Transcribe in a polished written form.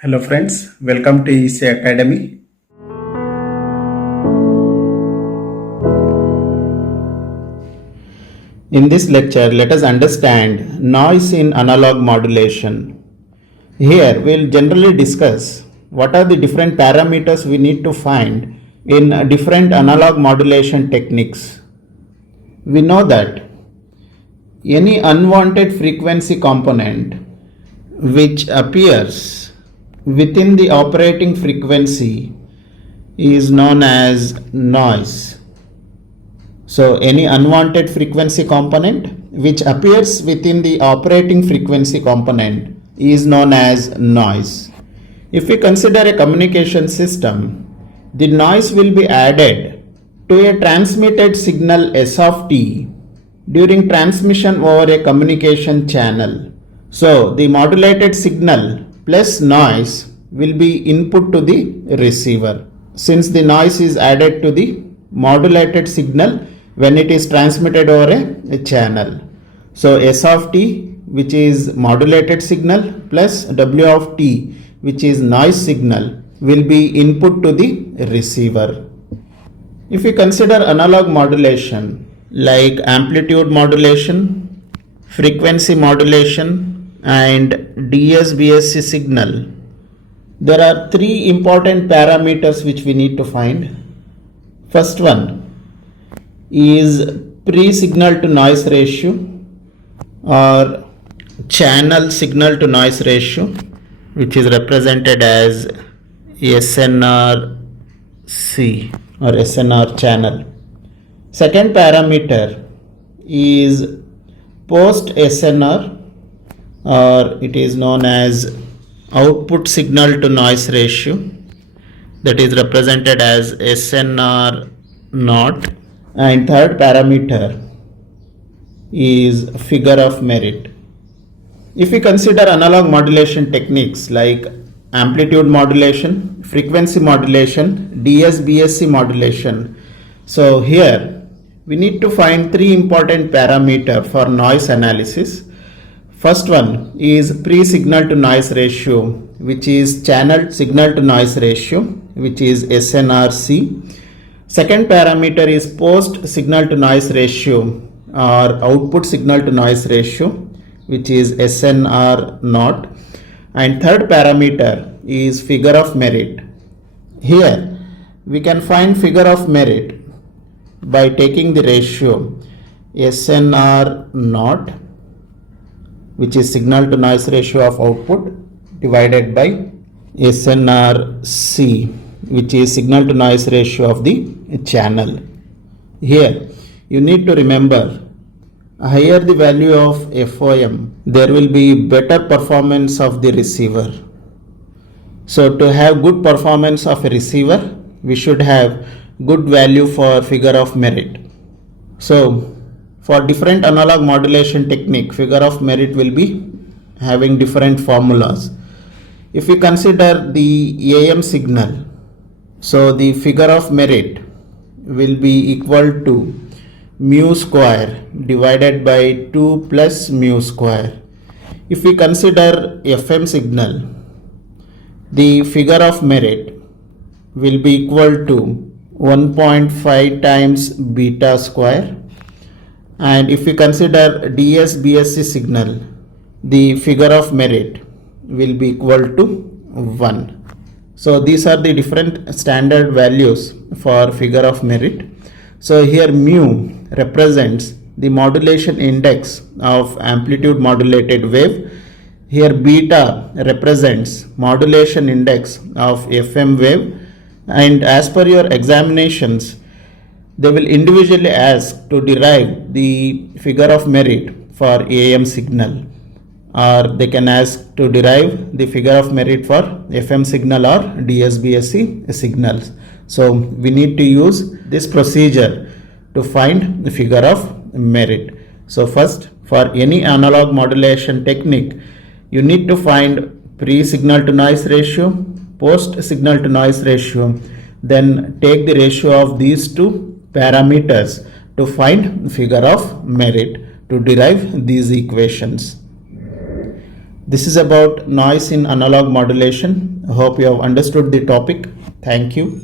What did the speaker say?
Hello friends, welcome to EC Academy. In this lecture, let us understand noise in analog modulation. Here, we will generally discuss what are the different parameters we need to find in different analog modulation techniques. We know that any unwanted frequency component which appears within the operating frequency is known as noise. So any unwanted frequency component which appears within the operating frequency component is known as noise. If we consider a communication system, the noise will be added to a transmitted signal S of t during transmission over a communication channel. So the modulated signal plus noise will be input to the receiver, since the noise is added to the modulated signal when it is transmitted over a channel. So S of t, which is modulated signal, plus W of t, which is noise signal, will be input to the receiver. If we consider analog modulation like amplitude modulation, frequency modulation and DSBSC signal, there are three important parameters which we need to find. First one is pre-signal to noise ratio or channel signal to noise ratio, which is represented as SNRC or SNR channel. Second parameter is post SNR, or it is known as output signal to noise ratio, that is represented as SNR naught. And third parameter is figure of merit. If we consider analog modulation techniques like amplitude modulation, frequency modulation, DSBSC modulation, so here we need to find three important parameters for noise analysis. First one is pre-signal to noise ratio, which is channel signal to noise ratio, which is SNRC. Second parameter is post signal to noise ratio or output signal to noise ratio, which is SNR naught. And third parameter is figure of merit. Here we can find figure of merit by taking the ratio SNR naught, which is signal to noise ratio of output, divided by SNRC, which is signal to noise ratio of the channel. Here you need to remember, higher the value of FOM, there will be better performance of the receiver. So to have good performance of a receiver, we should have good value for figure of merit. So for different analog modulation technique, figure of merit will be having different formulas. If we consider the AM signal, so the figure of merit will be equal to mu square divided by 2 plus mu square. If we consider FM signal, the figure of merit will be equal to 1.5 times beta square. And if we consider DSBSC signal, the figure of merit will be equal to 1. So these are the different standard values for figure of merit. So here mu represents the modulation index of amplitude modulated wave. Here beta represents modulation index of FM wave. And as per your examinations, they will individually ask to derive the figure of merit for AM signal, or they can ask to derive the figure of merit for FM signal or DSBSC signals. So we need to use this procedure to find the figure of merit. So first, for any analog modulation technique, you need to find pre-signal to noise ratio, post signal to noise ratio, then take the ratio of these two parameters to find figure of merit to derive these equations. This is about noise in analog modulation. I hope you have understood the topic. Thank you.